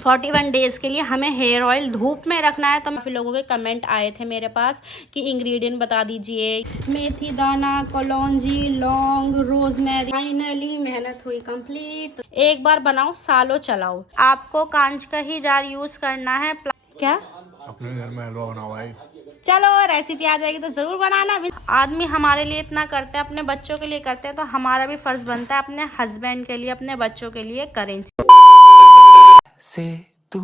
41 days के लिए हमें हेयर ऑयल धूप में रखना है। तो काफ़ी लोगों के कमेंट आए थे मेरे पास कि इंग्रेडिएंट बता दीजिए। मेथी दाना, कलौंजी, लौंग, रोजमेरी। फाइनली मेहनत हुई कंप्लीट। एक बार बनाओ सालों चलाओ। आपको कांच का ही जार यूज़ करना है। क्या अपने घर में हलवा बनाओ भाई। चलो रेसिपी आ जाएगी तो ज़रूर बनाना। आदमी हमारे लिए इतना करते हैं, अपने बच्चों के लिए करते हैं, तो हमारा भी फ़र्ज़ बनता है अपने हस्बैंड के लिए, अपने बच्चों के लिए करें। से तू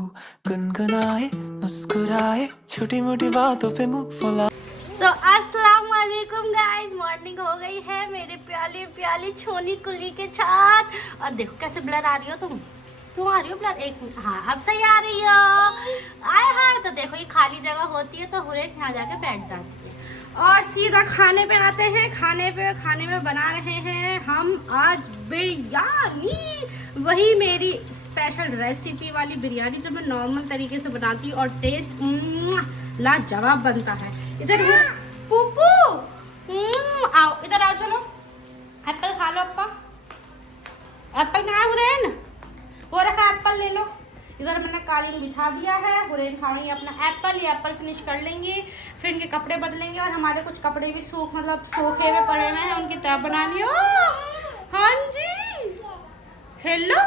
गुनगुनाए मुस्कुराए छोटी मोटी बातों पे मुंह फुला। सो अस्सलाम वालेकुम गाइस, मॉर्निंग हो गई है मेरे प्याली प्याली छोनी कुली के साथ। और देखो कैसे ब्लर आ रही हो तुम आ रही हो ब्लर। एक मिनट, हाँ अब सही आ रही हो। आए हाय, तो देखो ये खाली जगह होती है तो हुरैन यहाँ जाके बैठ जाती है। और सीधा खाने पे आते हैं। खाने में बना रहे हैं हम आज बिरयानी। वही मेरी स्पेशल रेसिपी वाली बिरयानी जो मैं नॉर्मल तरीके से बनाती हूँ और टेस्ट लाजवाब बनता है। इधर पुप्पू, आओ इधर आओ, चलो एप्पल खा लो। अप्पा एप्पल कहाँ है? हुरैन वो रखा, एप्पल ले लो। इधर मैंने कालीन बिछा दिया है। हुरैन खाएंगे अपना एप्पल, ये एप्पल फिनिश कर लेंगे, फिर इनके कपड़े बदलेंगे। और हमारे कुछ कपड़े भी सूखे हुए पड़े हुए हैं, उनकी तह बनानी हो। हाँ जी, खेल लो।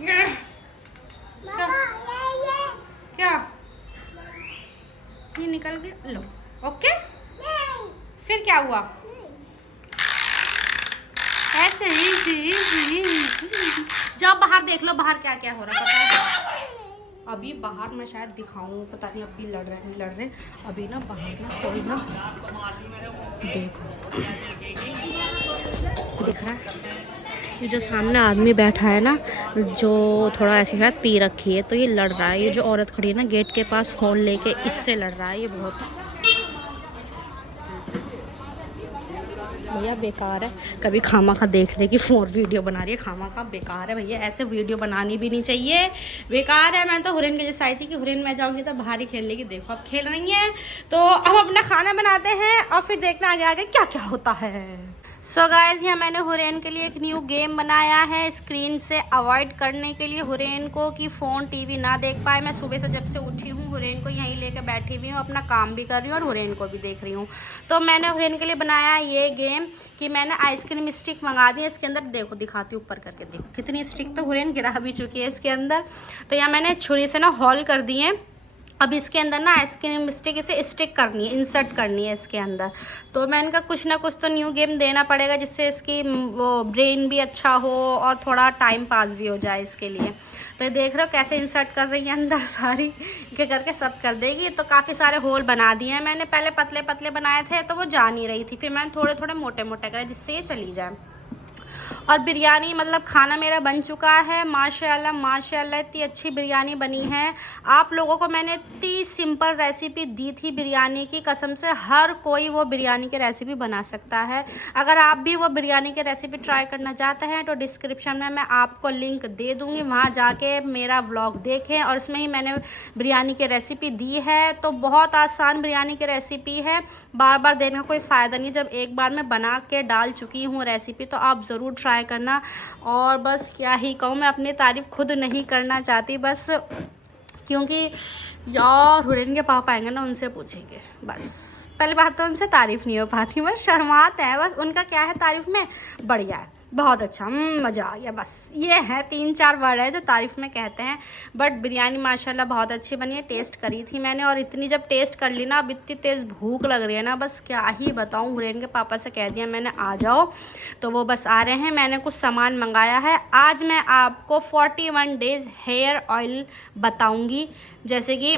ये क्या ये निकल गया? लो ओके। फिर क्या हुआ? ऐसे ही जाओ बाहर देख लो, बाहर क्या क्या हो रहा है पता है। अभी बाहर मैं शायद दिखाऊं, पता नहीं अभी लड़ रहे। अभी ना बाहर ना कोई ना, देखो दिख रहा है ये जो सामने आदमी बैठा है ना, जो थोड़ा ऐसे शायद पी रखी है, तो ये लड़ रहा है। ये जो औरत खड़ी है ना गेट के पास फोन लेके, इससे लड़ रहा है। ये बहुत भैया बेकार है, कभी खामा खा देख ले कि फोन वीडियो बना रही है। खामा खा बेकार है भैया, ऐसे वीडियो बनानी भी नहीं चाहिए, बेकार है। मैं तो हुरैन के जैसे आई थी कि हुरैन मैं जाऊंगी तो बाहर ही खेल लेगी। देखो अब खेल रही है। तो हम अपना खाना बनाते हैं और फिर देखना आगे आगे क्या क्या होता है। सो गाइज, यहाँ मैंने हुरैन के लिए एक न्यू गेम बनाया है, स्क्रीन से अवॉइड करने के लिए हुरैन को कि फ़ोन टीवी ना देख पाए। मैं सुबह से जब से उठी हूँ हुरैन को यहीं लेके बैठी हुई हूँ, अपना काम भी कर रही हूँ और हुरैन को भी देख रही हूँ। तो मैंने हुरैन के लिए बनाया ये गेम कि मैंने आइसक्रीम स्टिक मंगा दी है। इसके अंदर देखो, दिखाती हूँ ऊपर करके, देखो कितनी स्टिक तो हुरैन गिरा भी चुकी है इसके अंदर। तो यहाँ मैंने छुरी से ना हॉल कर दिए। अब इसके अंदर ना आइसक्रीम स्टिक इसे स्टिक करनी है, इंसर्ट करनी है इसके अंदर। तो मैं इनका कुछ ना कुछ तो न्यू गेम देना पड़ेगा जिससे इसकी वो ब्रेन भी अच्छा हो और थोड़ा टाइम पास भी हो जाए इसके लिए। तो ये देख रहे हो कैसे इंसर्ट कर रही है अंदर, सारी के करके सब कर देगी। तो काफ़ी सारे होल बना दिए हैं मैंने। पहले पतले पतले बनाए थे तो वो जा नहीं रही थी, फिर मैंने थोड़े थोड़े मोटे मोटे करे जिससे ये चली जाए। और बिरयानी मतलब खाना मेरा बन चुका है। माशाल्लाह माशाल्लाह इतनी अच्छी बिरयानी बनी है। आप लोगों को मैंने इतनी सिंपल रेसिपी दी थी बिरयानी की, कसम से हर कोई वो बिरयानी की रेसिपी बना सकता है। अगर आप भी वो बिरयानी की रेसिपी ट्राई करना चाहते हैं तो डिस्क्रिप्शन में मैं आपको लिंक दे दूँगी, वहाँ जाके मेरा व्लॉग देखें। और उसमें ही मैंने बिरयानी की रेसिपी दी है। तो बहुत आसान बिरयानी की रेसिपी है, बार बार देने का कोई फ़ायदा नहीं। जब एक बार मैं बना के डाल चुकी हूँ रेसिपी तो आप ज़रूर ट्राई करना। और बस क्या ही कहूँ, मैं अपनी तारीफ़ खुद नहीं करना चाहती बस, क्योंकि यार हुरैन के पापा आएंगे ना, उनसे पूछेंगे। बस पहली बात तो उनसे तारीफ़ नहीं हो पाती, बस शर्माते हैं। बस उनका क्या है तारीफ़ में, बढ़िया है, बहुत अच्छा, मज़ा आ गया, बस ये है 3-4 वर्ड है जो तारीफ़ में कहते हैं। बट बिरयानी माशाल्लाह बहुत अच्छी बनी है। टेस्ट करी थी मैंने और इतनी जब टेस्ट कर ली ना, अब इतनी तेज़ भूख लग रही है ना, बस क्या ही बताऊँ। हुरैन के पापा से कह दिया मैंने आ जाओ, तो वो बस आ रहे हैं। मैंने कुछ सामान मंगाया है। आज मैं आपको 41 डेज़ हेयर ऑयल बताऊँगी। जैसे कि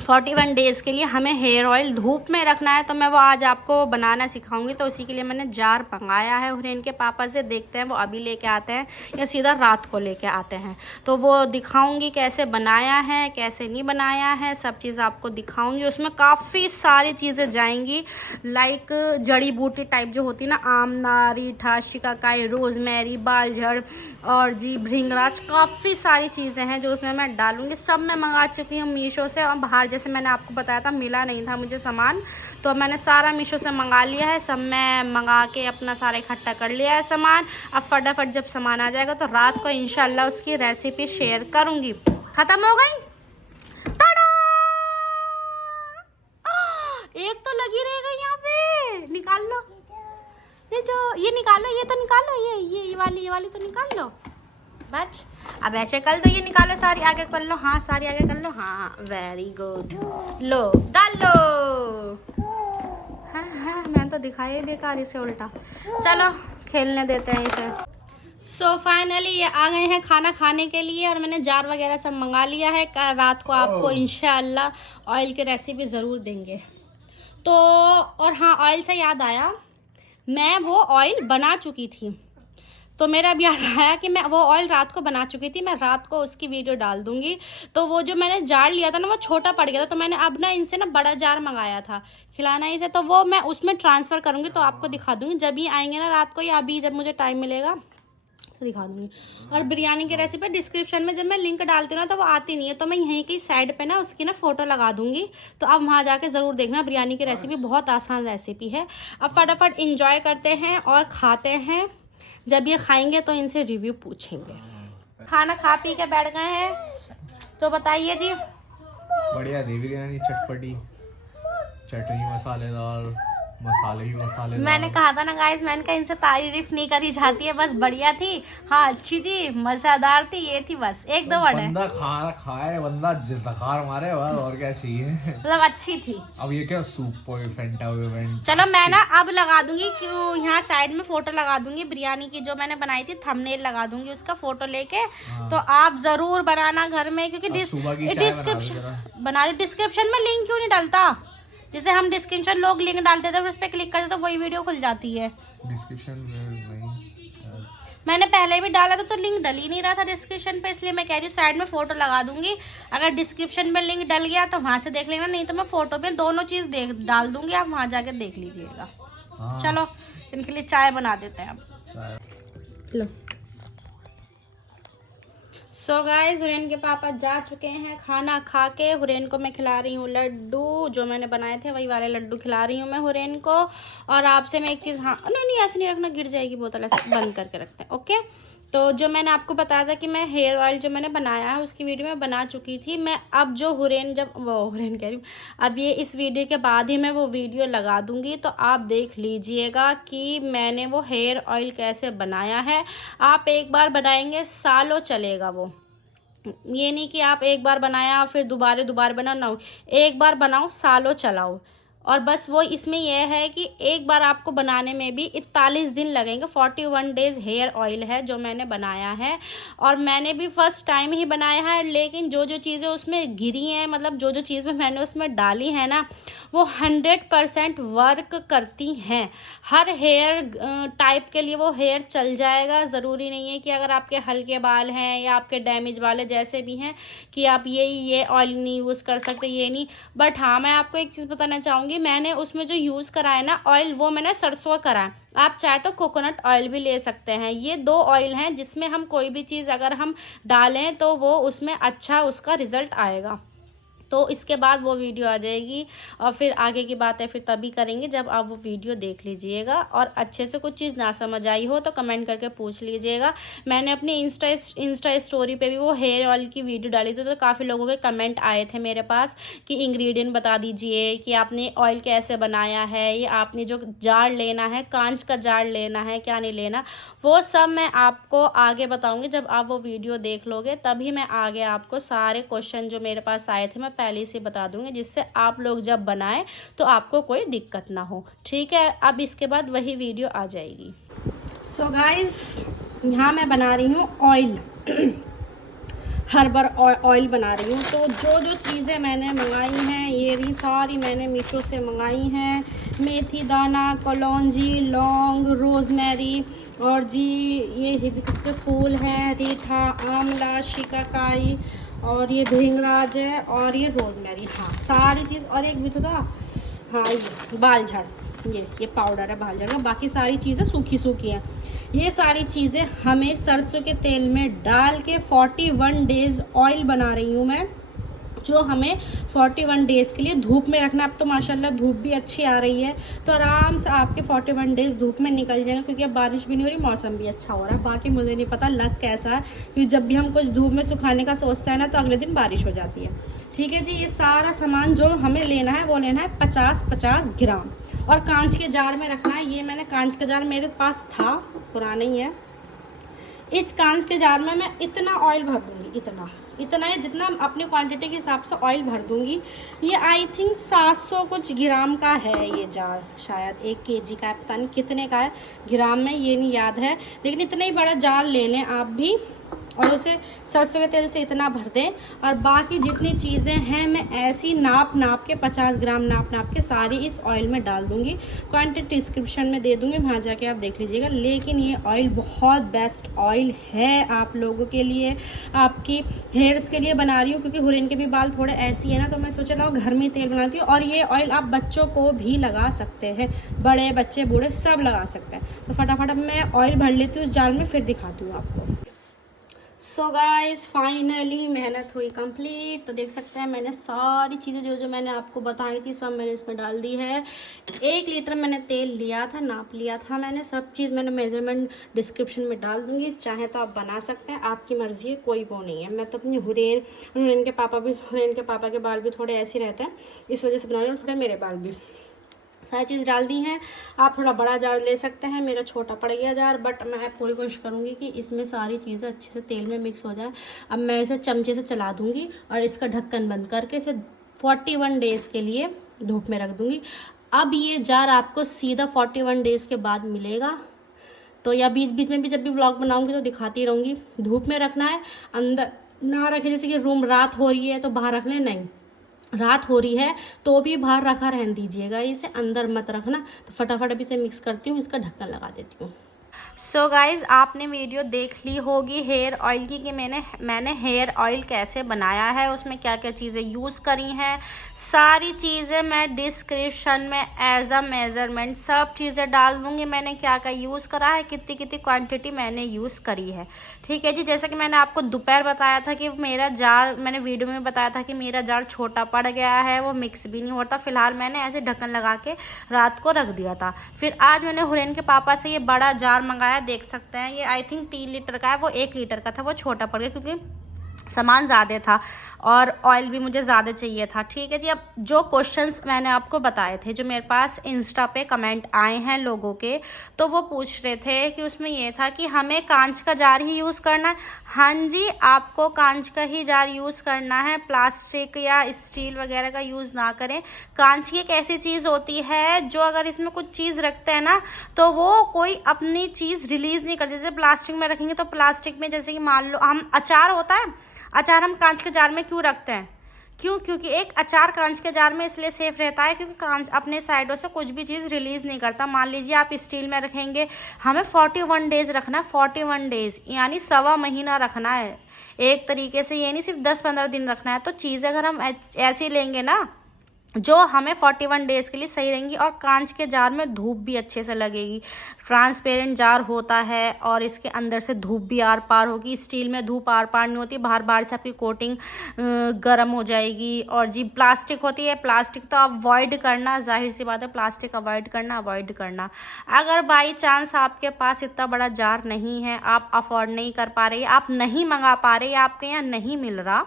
41 डेज़ के लिए हमें हेयर ऑयल धूप में रखना है, तो मैं वो आज आपको बनाना सिखाऊंगी। तो उसी के लिए मैंने जार मंगाया है हुरैन के पापा से। देखते हैं वो अभी लेके आते हैं या सीधा रात को लेके आते हैं, तो वो दिखाऊंगी कैसे बनाया है कैसे नहीं बनाया है, सब चीज़ आपको दिखाऊंगी। उसमें काफ़ी सारी चीज़ें जाएंगी, लाइक जड़ी बूटी टाइप जो होती है ना, आम, नारी, रीठा, शिकाकाई, रोज़मेरी, बालझड़ और जी भृंगराज, काफ़ी सारी चीज़ें हैं जो उसमें मैं डालूंगी। सब मैं मंगा चुकी हूँ मीशो से, और बाहर जैसे मैंने आपको बताया था मिला नहीं था मुझे सामान, तो मैंने सारा मीशो से मंगा लिया है। सब मैं मंगा के अपना सारा इकट्ठा कर लिया है सामान। अब फटाफट जब सामान आ जाएगा तो रात को इंशाल्लाह उसकी रेसिपी शेयर करूँगी। ख़त्म हो गई, एक तो लगी रहेगा यहाँ पे, निकाल लो ये निकालो, ये तो निकालो, ये वाली तो निकाल लो बस। अब ऐसे कर दो, ये निकालो सारी आगे कर लो, हाँ सारी आगे कर लो, हाँ वेरी गुड, लो डाल लो। हाँ मैं तो दिखाई बेकार इसे उल्टा, चलो खेलने देते हैं इसे। सो फाइनली ये आ गए हैं खाना खाने के लिए, और मैंने जार वगैरह सब मंगा लिया है। रात को आपको इंशाल्लाह ऑयल की रेसिपी ज़रूर देंगे। तो और हाँ, ऑयल से याद आया, मैं वो ऑयल बना चुकी थी, तो मेरा अब याद आया कि मैं वो ऑयल रात को बना चुकी थी। मैं रात को उसकी वीडियो डाल दूंगी। तो वो जो मैंने जार लिया था ना वो छोटा पड़ गया था, तो मैंने अब ना इनसे ना बड़ा जार मंगाया था खिलाना ही से, तो वो मैं उसमें ट्रांसफ़र करूँगी, तो आपको दिखा दूँगी जब ये आएंगे ना रात को, या अभी जब मुझे टाइम मिलेगा तो दिखा दूँगी। और बिरयानी की रेसिपी डिस्क्रिप्शन में जब मैं लिंक डालती हूँ ना तो वो आती नहीं है, तो मैं यहीं की साइड पे ना उसकी ना फ़ोटो लगा दूँगी, तो अब वहाँ जाके ज़रूर देखना। बिरयानी की रेसिपी बहुत आसान रेसिपी है। अब फटाफट इंजॉय करते हैं और खाते हैं। जब ये खाएंगे तो इनसे रिव्यू पूछेंगे। खाना खा पी के बैठ गए हैं, तो बताइए जी। बढ़िया थी बिरयानी, चटपटी, चटनी मसालेदार, मसाले भी मसालेदार। मैंने कहा था ना गाइस, मैंने कहा इनसे तारीफ नहीं करी जाती है, बस बढ़िया थी, हाँ अच्छी थी, मजेदार थी, ये थी बस, एक दो वर्ड है। बंदा खाए बंदा दखार मारे बस, और क्या चाहिए। मतलब अच्छी थी। अब ये क्या सूप फेंटा हुआ। चलो मैं ना अब लगा दूंगी, क्यों यहाँ साइड में फोटो लगा दूंगी बिरयानी की जो मैंने बनाई थी, थंबनेल लगा दूंगी उसका फोटो लेके। तो आप जरूर बनाना घर में, क्योंकि डिस्क्रिप्शन बना रही, डिस्क्रिप्शन में लिंक क्यों नहीं डालता? जैसे हम डिस्क्रिप्शन लोग लिंक डालते थे, उस पर क्लिक करते तो वही वीडियो खुल जाती है। डिस्क्रिप्शन में नहीं, मैंने पहले भी डाला था तो लिंक डल ही नहीं रहा था डिस्क्रिप्शन पे, इसलिए मैं कह रही हूँ साइड में फोटो लगा दूंगी। अगर डिस्क्रिप्शन में लिंक डल गया तो वहाँ से देख लेना, नहीं तो मैं फोटो पे दोनों चीज़ डाल दूंगी, आप वहाँ जाके देख लीजिएगा। चलो इनके लिए चाय बना देते हैं अब। लो सो गाइस, हुरैन के पापा जा चुके हैं खाना खा के। हुरैन को मैं खिला रही हूँ लड्डू, जो मैंने बनाए थे वही वाले लड्डू खिला रही हूँ मैं हुरैन को। और आपसे मैं एक चीज़, हाँ नहीं ऐसे नहीं रखना, गिर जाएगी बोतल, ऐसे बंद करके रखते हैं, ओके। तो जो मैंने आपको बताया था कि मैं हेयर ऑयल जो मैंने बनाया है उसकी वीडियो मैं बना चुकी थी। मैं अब जो हुरैन कह रही हूँ, अब ये इस वीडियो के बाद ही मैं वो वीडियो लगा दूंगी, तो आप देख लीजिएगा कि मैंने वो हेयर ऑयल कैसे बनाया है। आप एक बार बनाएंगे सालों चलेगा वो, ये नहीं कि आप एक बार बनाया फिर दोबारा बनाओ ना, एक बार बनाओ सालों चलाओ। और बस वो इसमें यह है कि एक बार आपको बनाने में भी 41 दिन लगेंगे। 41 डेज़ हेयर ऑयल है जो मैंने बनाया है, और मैंने भी फर्स्ट टाइम ही बनाया है, लेकिन जो जो चीज़ें उसमें गिरी हैं, मतलब जो जो चीज़ें मैंने उसमें डाली है ना, वो 100% वर्क करती हैं। हर हेयर टाइप के लिए वो हेयर चल जाएगा। ज़रूरी नहीं है कि अगर आपके हल्के बाल हैं या आपके डैमेज बाल है, जैसे भी हैं, कि आप ये ऑयल नहीं यूज़ कर सकते, ये नहीं। बट हाँ, मैं आपको एक चीज़ बताना चाहूँगी, मैंने उसमें जो यूज़ करा है ना ऑयल, वो मैंने सरसों करा है। आप चाहे तो कोकोनट ऑयल भी ले सकते हैं। ये 2 ऑयल हैं जिसमें हम कोई भी चीज़ अगर हम डालें तो वो उसमें अच्छा उसका रिज़ल्ट आएगा। तो इसके बाद वो वीडियो आ जाएगी, और फिर आगे की बातें फिर तभी करेंगे जब आप वो वीडियो देख लीजिएगा। और अच्छे से कुछ चीज़ ना समझ आई हो तो कमेंट करके पूछ लीजिएगा। मैंने अपनी इंस्टा स्टोरी पे भी वो हेयर ऑयल की वीडियो डाली थी, तो काफ़ी लोगों के कमेंट आए थे मेरे पास कि इंग्रेडिएंट बता दीजिए, कि आपने ऑयल कैसे बनाया है, या आपने जो जार लेना है, कांच का जार लेना है, क्या नहीं लेना, वो सब मैं आपको आगे बताऊँगी। जब आप वो वीडियो देख लोगे तभी मैं आगे आपको सारे क्वेश्चन जो मेरे पास आए थे मैं पहले से बता दूंगी, जिससे आप लोग जब बनाएं तो आपको कोई दिक्कत ना हो। ठीक है, अब इसके बाद वही वीडियो आ जाएगी। सो गाइस, यहाँ मैं बना रही हूँ ऑयल, हर्बल ऑयल बना रही हूँ। तो जो जो चीज़ें मैंने मंगाई हैं, ये रही सारी मैंने मीशो से मंगाई हैं। मेथी दाना, कलौंजी, लौंग, रोज़मेरी, और जी ये हिबिस्कस के फूल हैं, रीठा, आंवला, शिकाकाई, और ये भृंगराज है, और ये रोज़मेरी, हाँ सारी चीज़। और एक भी तो था, हाँ ये बाल झाड़, ये पाउडर है बाल झड़ने का, बाकी सारी चीज़ें सूखी सूखी हैं। ये सारी चीज़ें हमें सरसों के तेल में डाल के 41 डेज़ ऑयल बना रही हूँ मैं, जो हमें 41 डेज़ के लिए धूप में रखना। अब तो माशाल्लाह धूप भी अच्छी आ रही है, तो आराम से आपके 41 डेज़ धूप में निकल जाएंगे, क्योंकि अब बारिश भी नहीं हो रही, मौसम भी अच्छा हो रहा है। बाकी मुझे नहीं पता लग कैसा है, क्योंकि जब भी हम कुछ धूप में सुखाने का सोचते हैं ना, तो अगले दिन बारिश हो जाती है। ठीक है जी, ये सारा सामान जो हमें लेना है वो लेना है 50-50 ग्राम, और कांच के जार में रखना है। ये मैंने कांच का जार मेरे पास था, पुराना ही है। इस कांच के जार में मैं इतना ऑयल भर दूँगी, इतना है जितना अपनी क्वांटिटी के हिसाब से ऑयल भर दूँगी। ये आई थिंक 700 कुछ ग्राम का है ये जार, शायद 1 kg का है, पता नहीं कितने का है ग्राम में, ये नहीं याद है, लेकिन इतना ही बड़ा जार ले लें आप भी, और उसे सरसों के तेल से इतना भर दें। और बाकी जितनी चीज़ें हैं मैं ऐसी नाप के 50 ग्राम नाप के सारी इस ऑयल में डाल दूँगी। क्वांटिटी डिस्क्रिप्शन में दे दूँगी, वहाँ जाके आप देख लीजिएगा। लेकिन ये ऑयल बहुत बेस्ट ऑयल है आप लोगों के लिए, आपकी हेयर्स के लिए बना रही हूँ, क्योंकि हुरैन के भी बाल थोड़े ऐसी है ना, तो मैं सोचा लो घर में तेल बनाती हूँ। और ये ऑयल आप बच्चों को भी लगा सकते हैं, बड़े बच्चे बूढ़े सब लगा सकते हैं। तो फटाफट अब मैं ऑयल भर लेती हूँ उस जार में, फिर दिखाती हूँ आपको। सो गाइस फाइनली मेहनत हुई कंप्लीट। तो देख सकते हैं मैंने सारी चीज़ें जो मैंने आपको बताई थी सब मैंने इसमें डाल दी है। 1 लीटर मैंने तेल लिया था, नाप लिया था मैंने, सब चीज़ मैंने मेजरमेंट डिस्क्रिप्शन में डाल दूंगी, चाहे तो आप बना सकते हैं, आपकी मर्ज़ी है, कोई वो नहीं है। मैं तो अपनी हुरैन के पापा के बाल भी थोड़े ऐसे रहते हैं, इस वजह से बना रही हूँ, थोड़े मेरे बाल भी। सारी चीज़ डाल दी हैं। आप थोड़ा बड़ा जार ले सकते हैं, मेरा छोटा पड़ गया जार, बट मैं पूरी कोशिश करूँगी कि इसमें सारी चीज़ें अच्छे से तेल में मिक्स हो जाए। अब मैं इसे चमचे से चला दूँगी और इसका ढक्कन बंद करके इसे 41 डेज़ के लिए धूप में रख दूँगी। अब ये जार आपको सीधा 41 डेज़ के बाद मिलेगा, तो या बीच बीच में भी जब भी ब्लॉग बनाऊँगी तो दिखाती रहूँगी। धूप में रखना है, अंदर ना रखें, जैसे कि रूम रात हो रही है तो बाहर रख लें, नहीं रात हो रही है तो भी बाहर रखा रहने दीजिएगा, इसे अंदर मत रखना। तो फटाफट अभी इसे मिक्स करती हूँ, इसका ढक्कन लगा देती हूँ। सो गाइज़ आपने वीडियो देख ली होगी हेयर ऑयल की, कि मैंने हेयर ऑयल कैसे बनाया है, उसमें क्या क्या चीज़ें यूज़ करी हैं। सारी चीज़ें मैं डिस्क्रिप्शन में एज अ मेज़रमेंट सब चीज़ें डाल दूँगी, मैंने क्या क्या यूज़ करा है, कितनी कितनी क्वांटिटी मैंने यूज़ करी है। ठीक है जी, जैसे कि मैंने आपको दोपहर बताया था कि मेरा जार, मैंने वीडियो में बताया था कि मेरा जार छोटा पड़ गया है, वो मिक्स भी नहीं होता। फिलहाल मैंने ऐसे ढक्कन लगा के रात को रख दिया था। फिर आज मैंने हुरैन के पापा से ये बड़ा जार मंगाया, देख सकते हैं, ये आई थिंक 3 लीटर का है, वो 1 लीटर का था, वो छोटा पड़ गया क्योंकि सामान ज़्यादा था और ऑयल भी मुझे ज़्यादा चाहिए था। ठीक है जी, अब जो क्वेश्चंस मैंने आपको बताए थे, जो मेरे पास इंस्टा पे कमेंट आए हैं लोगों के, तो वो पूछ रहे थे कि उसमें ये था कि हमें कांच का जार ही यूज़ करना है। हाँ जी, आपको कांच का ही जार यूज़ करना है, प्लास्टिक या स्टील वगैरह का यूज़ ना करें। कांच की एक ऐसी चीज़ होती है जो अगर इसमें कुछ चीज़ रखते हैं ना, तो वो कोई अपनी चीज़ रिलीज़ नहीं करती। जैसे प्लास्टिक में रखेंगे तो प्लास्टिक में, जैसे कि मान लो हम अचार होता है, अचार हम कांच के जार में क्यों रखते हैं? क्योंकि एक अचार कांच के जार में इसलिए सेफ रहता है क्योंकि कांच अपने साइडों से कुछ भी चीज़ रिलीज़ नहीं करता। मान लीजिए आप स्टील में रखेंगे, हमें 41 डेज़ रखना है, 41 डेज़ यानी 1.25 महीना रखना है एक तरीके से, ये नहीं सिर्फ 10-15 दिन रखना है। तो चीज़ें अगर हम ऐसी लेंगे ना जो हमें 41 डेज़ के लिए सही रहेंगी, और कांच के जार में धूप भी अच्छे से लगेगी। ट्रांसपेरेंट जार होता है और इसके अंदर से धूप भी आर पार होगी। स्टील में धूप आर पार नहीं होती, बार बार से आपकी कोटिंग गर्म हो जाएगी। और जी प्लास्टिक होती है, प्लास्टिक तो अवॉइड करना, जाहिर सी बात है, प्लास्टिक अवॉइड करना। अगर बाई चांस आपके पास इतना बड़ा जार नहीं है, आप अफोर्ड नहीं कर पा रहे, आप नहीं मंगा पा रहे, आपके यहाँ नहीं मिल रहा,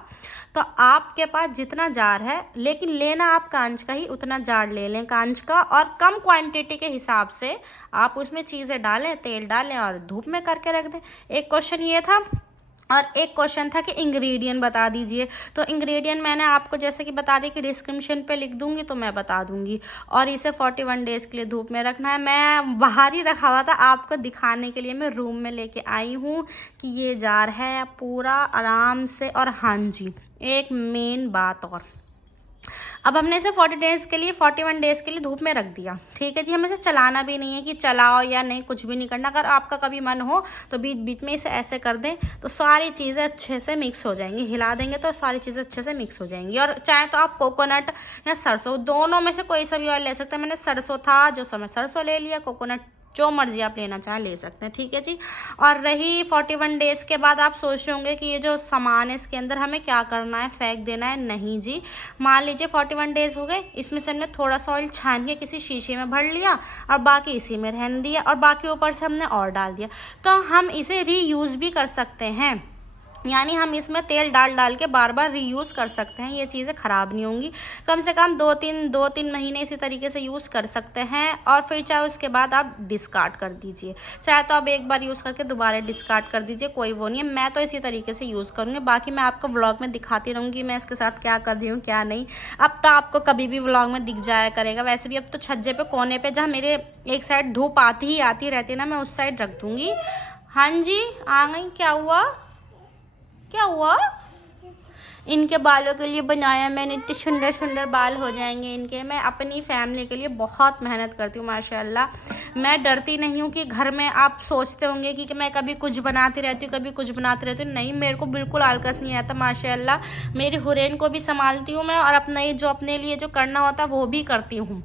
तो आपके पास जितना जार है, लेकिन लेना आप कांच का ही, उतना जार ले लें कांच का, और कम क्वांटिटी के हिसाब से आप उसमें चीज़ें डालें, तेल डालें और धूप में करके रख दें। एक क्वेश्चन ये था, और एक क्वेश्चन था कि इंग्रेडिएंट बता दीजिए। तो इंग्रेडिएंट मैंने आपको जैसे कि बता दी कि डिस्क्रिप्शन पे लिख दूंगी, तो मैं बता दूंगी। और इसे 41 डेज़ के लिए धूप में रखना है। मैं बाहर ही रखा हुआ था, आपको दिखाने के लिए मैं रूम में लेके आई हूँ कि ये जार है पूरा आराम से। और हाँ जी, एक मेन बात और, अब हमने इसे 41 डेज़ के लिए धूप में रख दिया। ठीक है जी, हमें इसे चलाना भी नहीं है कि चलाओ या नहीं, कुछ भी नहीं करना। अगर आपका कभी मन हो तो बीच बीच में इसे ऐसे कर दें तो सारी चीज़ें अच्छे से मिक्स हो जाएंगी। हिला देंगे तो सारी चीज़ें अच्छे से मिक्स हो जाएंगी। और चाहे तो आप कोकोनट या सरसों, दोनों में से कोई सा भी ऑयल ले सकते हैं। मैंने सरसों था जो समय सरसों ले लिया, कोकोनट जो मर्जी आप लेना चाहें ले सकते हैं। ठीक है जी। और रही 41 डेज़ के बाद, आप सोच रहे होंगे कि ये जो सामान है इसके अंदर हमें क्या करना है, फेंक देना है? नहीं जी। मान लीजिए 41 डेज़ हो गए, इसमें से हमने थोड़ा सा ऑयल छान के किसी शीशे में भर लिया और बाकी इसी में रहने दिया और बाकी ऊपर से हमने और डाल दिया, तो हम इसे रीयूज़ भी कर सकते हैं। यानी हम इसमें तेल डाल के बार बार रीयूज़ कर सकते हैं। ये चीज़ें ख़राब नहीं होंगी। कम से कम 2-3 महीने इसी तरीके से यूज़ कर सकते हैं। और फिर चाहे उसके बाद आप डिस्कार्ड कर दीजिए, चाहे तो आप एक बार यूज़ करके दोबारा डिस्कार्ड कर दीजिए, कोई वो नहीं है। मैं तो इसी तरीके से यूज़ करूँगी। बाकी मैं आपको व्लॉग में दिखाती रहूँगी मैं इसके साथ क्या कर रही हूँ क्या नहीं। अब तो आपको कभी भी व्लॉग में दिख जाया करेगा। वैसे भी अब तो छज्जे पे कोने पे जहाँ मेरे एक साइड धूप आती रहती है ना, मैं उस साइड रख दूँगी। हाँ जी, आ गई। क्या हुआ? क्या हुआ? इनके बालों के लिए बनाया मैंने, इतने सुंदर सुंदर बाल हो जाएंगे इनके। मैं अपनी फैमिली के लिए बहुत मेहनत करती हूँ माशाल्लाह। मैं डरती नहीं हूँ कि घर में आप सोचते होंगे कि मैं कभी कुछ बनाती रहती हूँ, कभी कुछ बनाती रहती हूँ। नहीं, मेरे को बिल्कुल आलकस नहीं आता माशाल्लाह। मेरी हुरैन को भी संभालती हूँ मैं, और अपने जो अपने लिए जो करना होता है वो भी करती हूँ।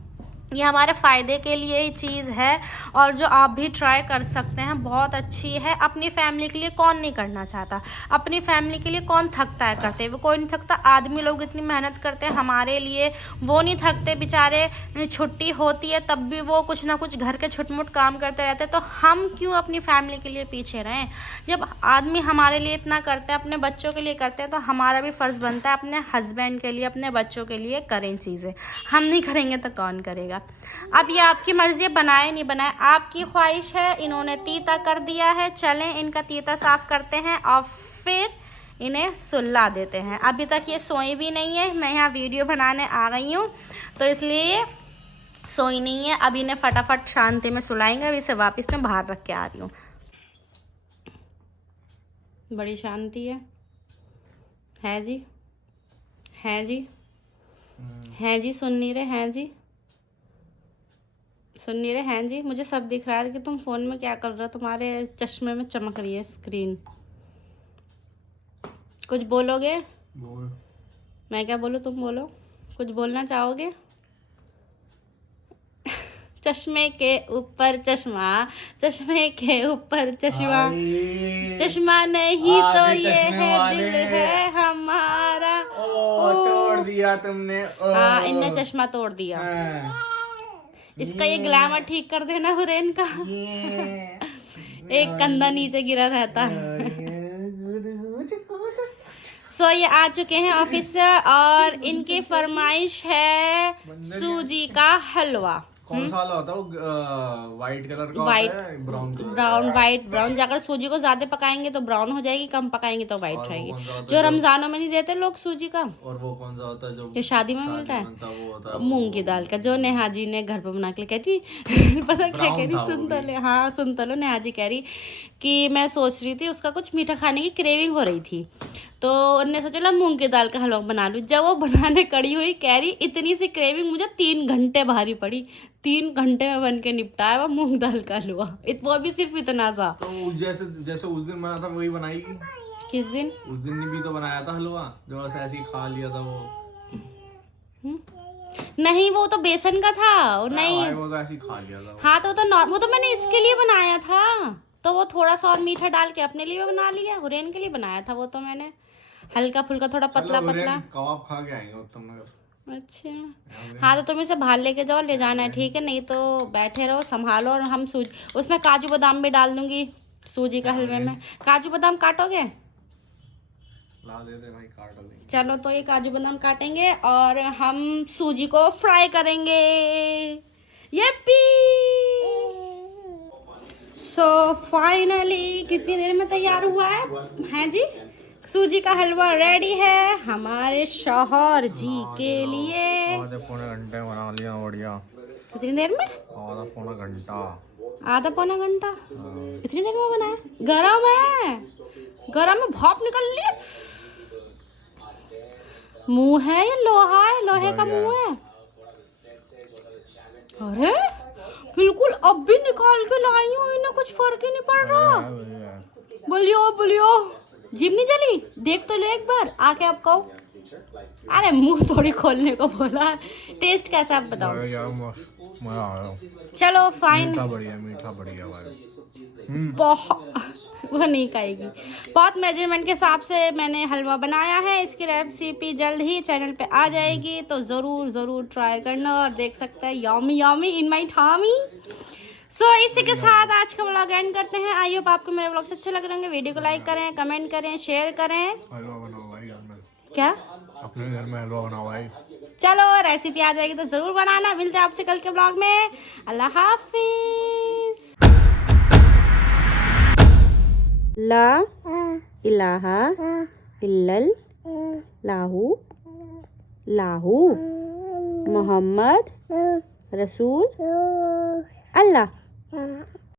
ये हमारे फ़ायदे के लिए ही चीज़ है और जो आप भी ट्राई कर सकते हैं, बहुत अच्छी है। अपनी फैमिली के लिए कौन नहीं करना चाहता? अपनी फैमिली के लिए कौन थकता है करते हुए? कोई नहीं थकता। आदमी लोग इतनी मेहनत करते हैं हमारे लिए, वो नहीं थकते बेचारे। छुट्टी होती है तब भी वो कुछ ना कुछ घर के छुटमुट काम करते रहते हैं। तो हम क्यों अपनी फैमिली के लिए पीछे रहें? जब आदमी हमारे लिए इतना करते हैं, अपने बच्चों के लिए करते हैं, तो हमारा भी फ़र्ज़ बनता है अपने हस्बैंड के लिए, अपने बच्चों के लिए करें चीज़ें। हम नहीं करेंगे तो कौन करेगा? अब ये आपकी मर्जी है, बनाए नहीं बनाए, आपकी ख्वाहिश है। इन्होंने तीता कर दिया है, चलें इनका तीता साफ़ करते हैं और फिर इन्हें सुला देते हैं। अभी तक ये सोई भी नहीं है। मैं यहाँ वीडियो बनाने आ गई हूँ तो इसलिए ये सोई नहीं है। अब इन्हें फटाफट शांति में सुलाएंगे। अब इसे वापस मैं बाहर रख के आ रही हूँ। बड़ी शांति है जी, हैं जी, हैं जी, सुन नहीं रहे? हैं जी, सुन नहीं रहे? हैं जी, मुझे सब दिख रहा है कि तुम फ़ोन में क्या कर रहे हो। तुम्हारे चश्मे में चमक रही है स्क्रीन। कुछ बोलोगे? बोल। मैं क्या बोलूँ? तुम बोलो। कुछ बोलना चाहोगे? चश्मे के ऊपर चश्मा, चश्मे के ऊपर चश्मा, चश्मा नहीं तो ये है दिल है हमारा। तोड़ दिया तुमने। हाँ, इनने चश्मा तोड़ दिया। इसका ये ग्लैमर ठीक कर देना हुरैन का। एक कंधा नीचे गिरा रहता है। सो ये आ चुके हैं ऑफिस से और इनकी फरमाइश है सूजी का हलवा। कौन सा वाला होता है वो? वाइट कलर का वाइट, होता है, brown colour? Brown, white brown. अगर सूजी को ज्यादा पकाएंगे तो ब्राउन हो जाएगी, कम पकाएंगे तो वाइट और वो रहेगी। कौन सा होता जो है रमजानों में नहीं देते लोग सूजी का। और वो कौन सा होता है जो शादी में मिलता है? वो होता है मूंग की दाल का, जो नेहा जी ने घर पे बना के कहती पता क्या कह रही? सुन तो ले। हाँ सुन तो लो। नेहा जी कह रही कि मैं सोच रही थी उसका कुछ मीठा खाने की क्रेविंग हो रही थी, तो उन्होंने सोचा ला मूंग की दाल का हलवा बना लूँ। जब वो बनाने कड़ी हुई, कह रही इतनी सी क्रेविंग मुझे 3 घंटे भारी पड़ी। 3 घंटे में बन के निपटाया वो मूंग दाल का हलवा। वो भी सिर्फ इतना सा। तो जैसे उस दिन बना था वही बनाएगी। किस दिन? उस दिन भी तो बनाया था हलवा, जो ऐसे ही खा लिया था वो। नहीं, वो तो बेसन का था। नहीं, वो तो ऐसे ही खा लिया था। हाँ तो वो तो मैंने इसके लिए बनाया था, तो वो थोड़ा सा और मीठा डाल के अपने लिए बना लिया। हुरैन के लिए बनाया था वो तो मैंने, हल्का फुल्का, थोड़ा पतला पतला। कबाब खा के आएंगे उत्तम नगर। अच्छा हाँ, तो तुम इसे बाहर लेके जाओ, ले जाना है ठीक है? नहीं तो बैठे रहो, संभालो। और हम उसमें काजू बादाम भी डाल दूंगी सूजी का हलवे में। काजू बादाम काटोगे? ला दे दे भाई, काट देंगे। चलो तो ये काजू बादाम काटेंगे और हम सूजी को फ्राई करेंगे। यप्पी। सो फाइनली कितनी देर में तैयार हुआ है जी? सूजी का हलवा रेडी है हमारे शौहर जी के लिए। आधे पौने घंटे बना लिया। बढ़िया। कितनी देर में? आधा पौना घंटा। आधा पौना घंटा? इतनी देर में बनाया? गरम है, गरम में भाप निकल ली। मुंह है या लोहा है? लोहे का मुंह है। अरे बिल्कुल अब भी निकाल के लाई हूँ, इन्हें कुछ फर्क ही नहीं पड़ रहा। बोलियो बोलियो, जीभ नहीं चली? देख तो ले एक बार आके, आप कहो। अरे मुंह थोड़ी खोलने को बोला। टेस्ट कैसा आप बताओ। चलो फाइन। मीठा बढ़िया भाई। बहुत, वो नहीं खाएगी। बहुत मेजरमेंट के हिसाब से मैंने हलवा बनाया है। इसकी रेसिपी जल्द ही चैनल पे आ जाएगी, तो ज़रूर ट्राई करना और देख सकते हैं। यम्मी यम्मी इन माई ठामी। सो इसी के साथ आज का व्लॉग एंड करते हैं। आई होप आपको मेरे व्लॉग्स अच्छे लग रहे होंगे। वीडियो को लाइक करें, कमेंट करें, शेयर करें। हलवा बनाओ भाई घर में। क्या? अपने घर में हलवा बनाओ भाई। चलो रेसिपी आ जाएगी तो ज़रूर बनाना। मिलते हैं आपसे कल के व्लॉग में। अल्लाह हाफिज। ला इलाहा इल्लल लाहू लाहू मोहम्मद रसूल अल्लाह।